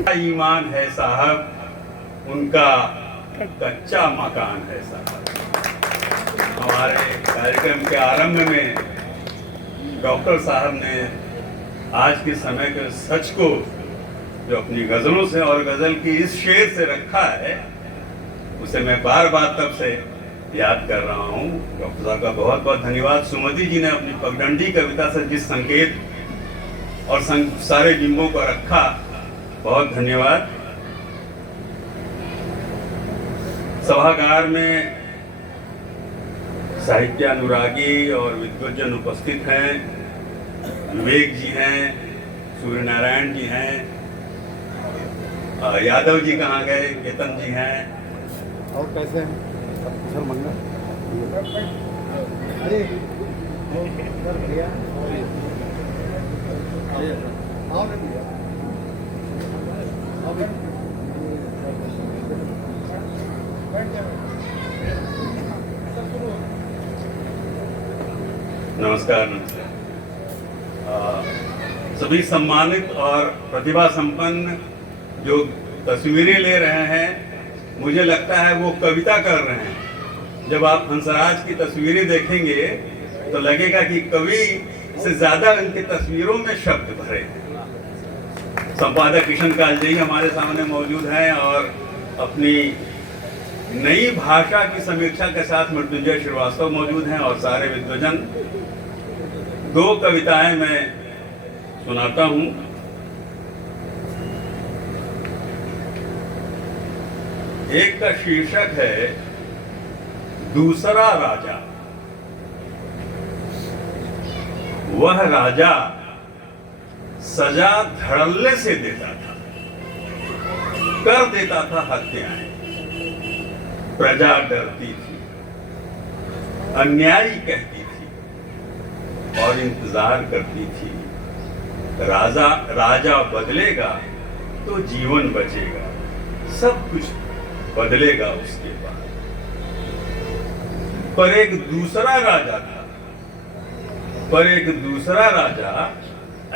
ईमान है साहब, उनका कच्चा मकान है साहब। हमारे कार्यक्रम के आरंभ में डॉक्टर साहब ने आज के समय के सच को जो अपनी गजलों से और गजल की इस शेर से रखा है, उसे मैं बार बार तब से याद कर रहा हूँ। डॉक्टर साहब का बहुत बहुत धन्यवाद। सुमति जी ने अपनी पगडंडी कविता से जिस संकेत और सारे बिंबों को रखा, बहुत धन्यवाद। सभागार में साहित्यानुरागी और विद्वज्जन उपस्थित हैं। विवेक जी हैं, सूर्य नारायण जी हैं, यादव जी कहाँ गए, केतन जी हैं। और कैसे हैं सर मंगा? नमस्कार। सभी सम्मानित और प्रतिभा संपन्न जो तस्वीरें ले रहे हैं, मुझे लगता है वो कविता कर रहे हैं। जब आप हंसराज की तस्वीरें देखेंगे तो लगेगा कि कवि से ज्यादा उनकी तस्वीरों में शब्द भरे हैं। संपादक किशन कालजई हमारे सामने मौजूद हैं और अपनी नई भाषा की समीक्षा के साथ मृत्युंजय श्रीवास्तव मौजूद हैं और सारे विद्वजन। दो कविताएं मैं सुनाता हूं। एक का शीर्षक है दूसरा राजा। वह राजा सजा धड़ल्ले से देता था, कर देता था हत्याएं। प्रजा डरती थी, अन्यायी कहती थी और इंतजार करती थी। राजा बदलेगा तो जीवन बचेगा, सब कुछ बदलेगा उसके बाद। पर एक दूसरा राजा था, पर एक दूसरा राजा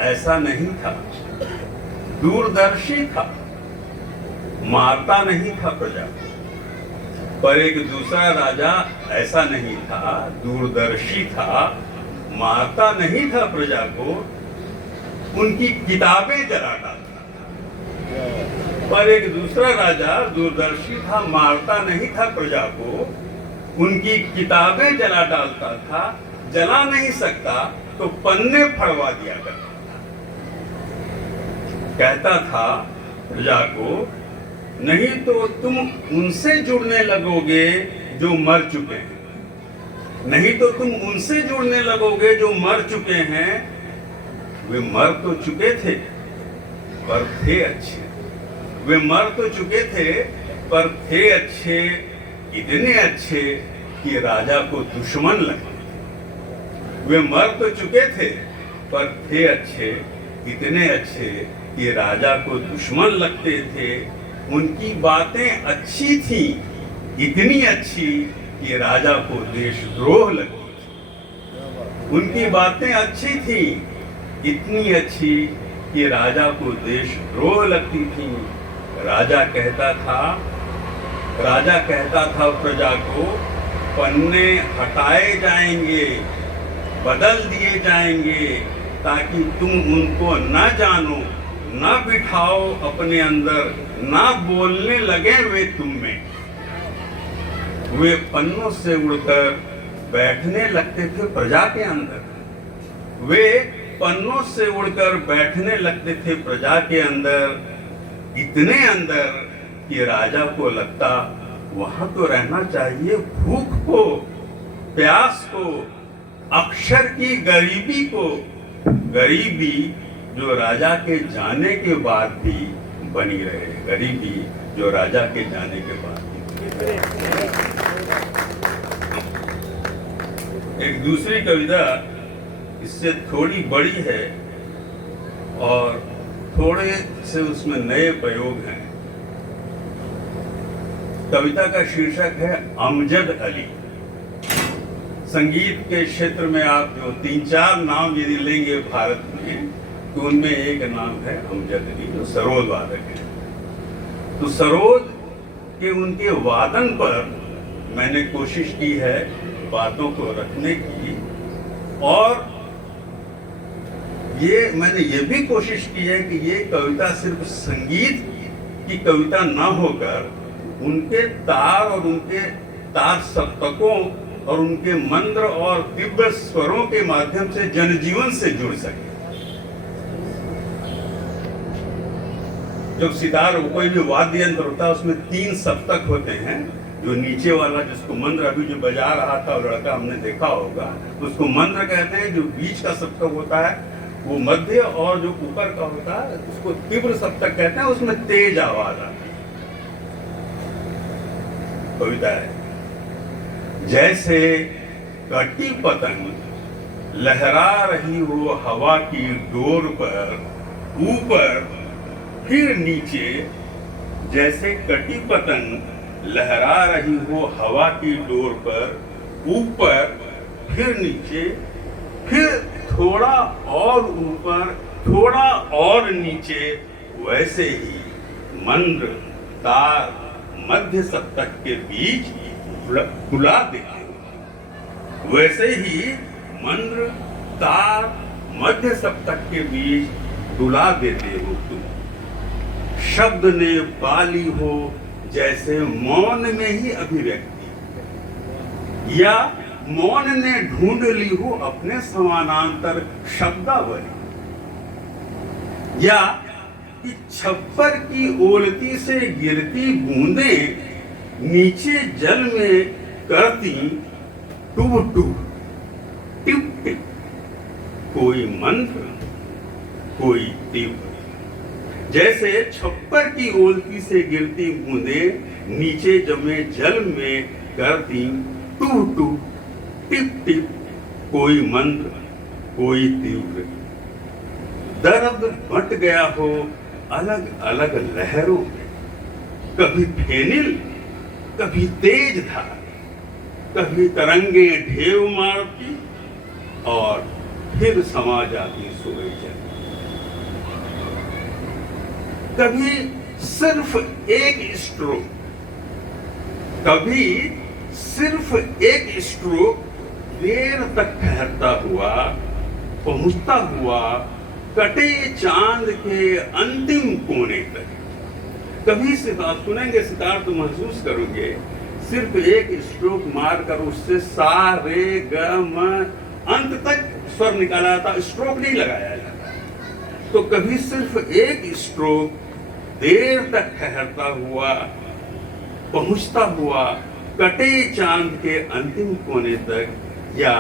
ऐसा नहीं था। दूरदर्शी था, मारता नहीं था प्रजा को। पर एक दूसरा राजा ऐसा नहीं था, दूरदर्शी था, मारता नहीं था प्रजा को, उनकी किताबें जला डालता था। पर एक दूसरा राजा दूरदर्शी था, मारता नहीं था प्रजा को, उनकी किताबें जला डालता था। जला नहीं सकता तो पन्ने फड़वा दिया करता था। कहता था प्रजा को, नहीं तो तुम उनसे जुड़ने लगोगे जो मर चुके हैं। नहीं तो तुम उनसे जुड़ने लगोगे जो मर चुके हैं। वे मर तो चुके थे पर थे अच्छे। वे मर तो चुके थे पर थे अच्छे, इतने अच्छे कि राजा को दुश्मन लगे। वे मर तो चुके थे पर थे अच्छे, इतने अच्छे कि राजा को दुश्मन लगते थे। उनकी बातें अच्छी थी, इतनी अच्छी कि राजा को देशद्रोह लगती थी। उनकी बातें अच्छी थी, इतनी अच्छी कि राजा को देशद्रोह लगती थी। राजा कहता था प्रजा को, पन्ने हटाए जाएंगे, बदल दिए जाएंगे, ताकि तुम उनको न जानो, ना बिठाओ अपने अंदर, ना बोलने लगे वे तुम में। वे पन्नों से उड़कर बैठने लगते थे प्रजा के अंदर। वे पन्नों से उड़कर बैठने लगते थे प्रजा के अंदर, इतने अंदर कि राजा को लगता वहां तो रहना चाहिए भूख को, प्यास को, अक्षर की गरीबी को। गरीबी जो राजा के जाने के बाद भी बनी रहे, गरीबी जो राजा के जाने के बाद भी। एक दूसरी कविता इससे थोड़ी बड़ी है और थोड़े से उसमें नए प्रयोग हैं। कविता का शीर्षक है अमजद अली। संगीत के क्षेत्र में आप जो 3-4 नाम यदि लेंगे भारत में, तो उनमें एक नाम है अमजद अली, जो सरोद वादक है। तो सरोद के उनके वादन पर मैंने कोशिश की है बातों को रखने की, और मैंने ये भी कोशिश की है कि ये कविता सिर्फ संगीत की कविता ना होकर उनके तार और उनके तार सप्तकों और उनके मंत्र और दिव्य स्वरों के माध्यम से जनजीवन से जुड़ सके। जब सितार कोई भी वाद्य यंत्र होता है उसमें 3 सप्तक होते हैं। जो नीचे वाला जिसको मंत्र अभी जो बजा रहा था और लड़का हमने देखा होगा उसको मंत्र कहते हैं। जो बीच का सप्तक होता है वो मध्य, और जो ऊपर का होता है उसको तीव्र सप्तक कहते हैं, उसमें तेज आवाज आती है। कविता है जैसे कटी पतंग लहरा रही हो हवा की डोर पर ऊपर फिर नीचे, जैसे कटी पतंग लहरा रही हो हवा की डोर पर ऊपर फिर नीचे, फिर थोड़ा और ऊपर थोड़ा और नीचे, वैसे ही मंद्र तार मध्य सप्तक के बीच बुला देते हो। वैसे ही मंद्र तार मध्य सप्तक के बीच डुला देते हो तुम। शब्द ने पाली हो जैसे मौन में ही अभिव्यक्ति, या मौन ने ढूंढ ली हो अपने समानांतर शब्दावली, या कि छप्पर की ओलती से गिरती बूंदें नीचे जल में करती टूब टूब टिप टिप, कोई मंत्र कोई तीव्र। जैसे छप्पर की ओलती से गिरती बूंदें नीचे जमे जल में करती टूब टूब टिप टिप, कोई मंत्र कोई तीव्र। दर्द बट गया हो अलग अलग लहरों में, कभी फेनिल कभी तेज धार, कभी तरंगे ढेव मारती और फिर समा जाती सोए जल। कभी सिर्फ एक स्ट्रोक, कभी सिर्फ एक स्ट्रोक देर तक ठहरता हुआ पहुंचता हुआ कटे चांद के अंतिम कोने तक। कभी सितार सुनेंगे, सितार तो महसूस करोगे, सिर्फ एक स्ट्रोक मारकर उससे सा रे ग म अंत तक स्वर निकाला जाता, स्ट्रोक नहीं लगाया जाता। तो कभी सिर्फ एक स्ट्रोक देर तक ठहरता हुआ पहुंचता हुआ कटे चांद के अंतिम कोने तक, या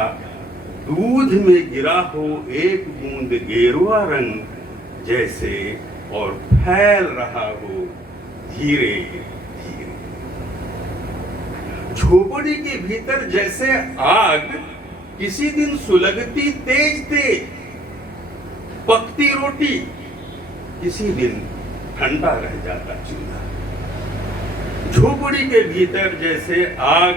दूध में गिरा हो एक बूंद गेरुआ रंग जैसे और फैल रहा हो धीरे धीरे। झोपड़ी के भीतर जैसे आग किसी दिन सुलगती तेज तेज, पकती रोटी किसी दिन ठंडा रह जाता चूल्हा। झोपड़ी के भीतर जैसे आग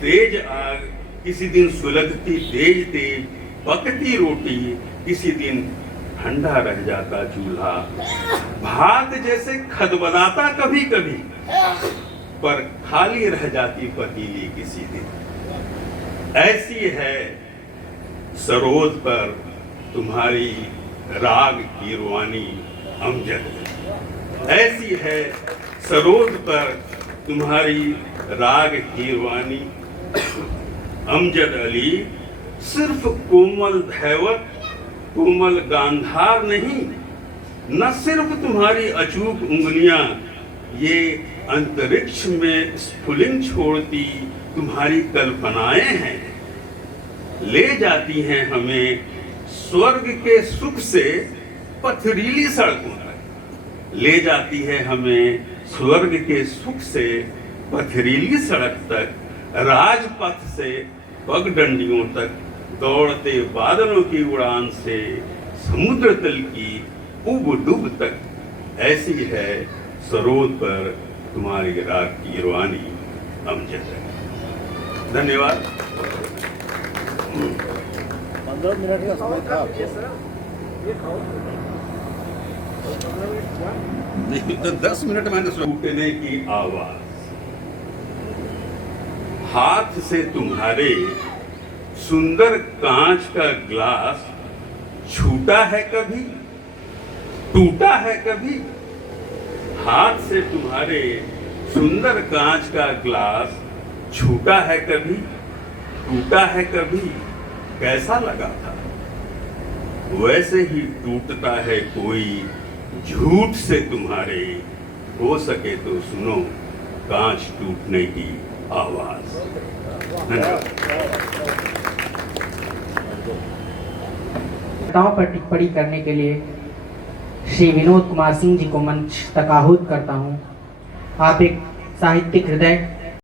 तेज आग किसी दिन सुलगती तेज तेज, पकती रोटी किसी दिन ठंडा रह जाता चूल्हा। भात जैसे खदबदाता कभी कभी, पर खाली रह जाती पतीली किसी दिन। ऐसी है सरोद पर तुम्हारी राग की रुआनी अमजद। ऐसी है सरोद पर तुम्हारी राग की रुआनी अमजद अली। सिर्फ कोमल धैवत कोमल गांधार नहीं, न सिर्फ तुम्हारी अचूक उंगलियां ये अंतरिक्ष में स्फुलिंग छोड़ती तुम्हारी कल्पनाएं हैं। ले जाती हैं हमें स्वर्ग के सुख से पथरीली सड़कों तक। ले जाती है हमें स्वर्ग के सुख से पथरीली सड़क तक, राजपथ से पगडंडियों तक, दौड़ते बादलों की उड़ान से समुद्र तल की उब डूब तक। ऐसी है सरोद पर तुम्हारी राग की रुआनी अमजद। धन्यवाद। 15 मिनट का समय था आपको। नहीं तो 10 मिनट मैंने टूटने की आवाज, हाथ से तुम्हारे सुंदर कांच का ग्लास छूटा है कभी, टूटा है कभी? हाथ से तुम्हारे सुंदर कांच का ग्लास छूटा है कभी, टूटा है कभी? कैसा लगा था? वैसे ही टूटता है कोई झूठ से तुम्हारे, हो सके तो सुनो कांच टूटने की आवाज। कविताओं पर टिप्पणी करने के लिए श्री विनोद कुमार सिंह जी को मंच तक आहूत करता हूँ। आप एक साहित्यिक हृदय